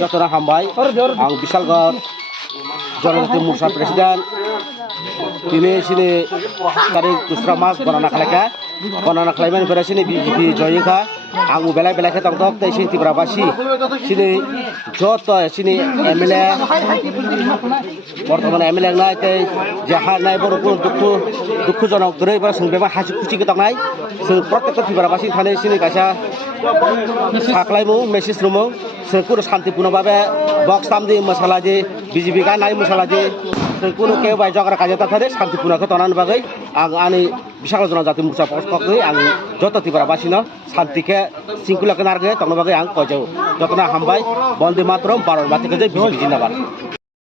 যতনা হামবাই আং বিশালগড় জনজাতি মোর্চা প্রেসিডেন্ট তিনি সিনি তারিখ 2 মাস গণনা খালাইমান বেরা সিনি বিজেপি জয়িংখা আং বেলা বেলা খেতাম তক তাই সিনি ত্রিপুরাবাসী সিনি যত সিনি এমএলএ বর্তমানে এমএলএ নাই তাই যে হারনাই বড় দুঃখজনক দরে এবার সংবেমা হাসি খুশি গতংনাই প্রত্যেক ত্রিপুরাবাসী থানে সিনি কাইসা সাকলাইমু মেসেজ রুমু কোনো শান্তিপূর্ণভাবে বক্স তাম দিয়ে মশলা যে বিজেপি গানাই মশলা যে কোনো কেউ বাই জগরা কাজে তাদের শান্তিপূর্ণকে তনান বাগৈ আং আনি বিশাল জনজাতি মোর্চা পক্ষে আং যত ত্রিপুরাবাসীনো শান্তিকে শৃঙ্খলাকে নারগে তখন বাগৈ আং কয়জাও যতনা হামবাই বন্দে মাতরম ভারত বাতিকে যে বিজেপি জিন্দাবাদ।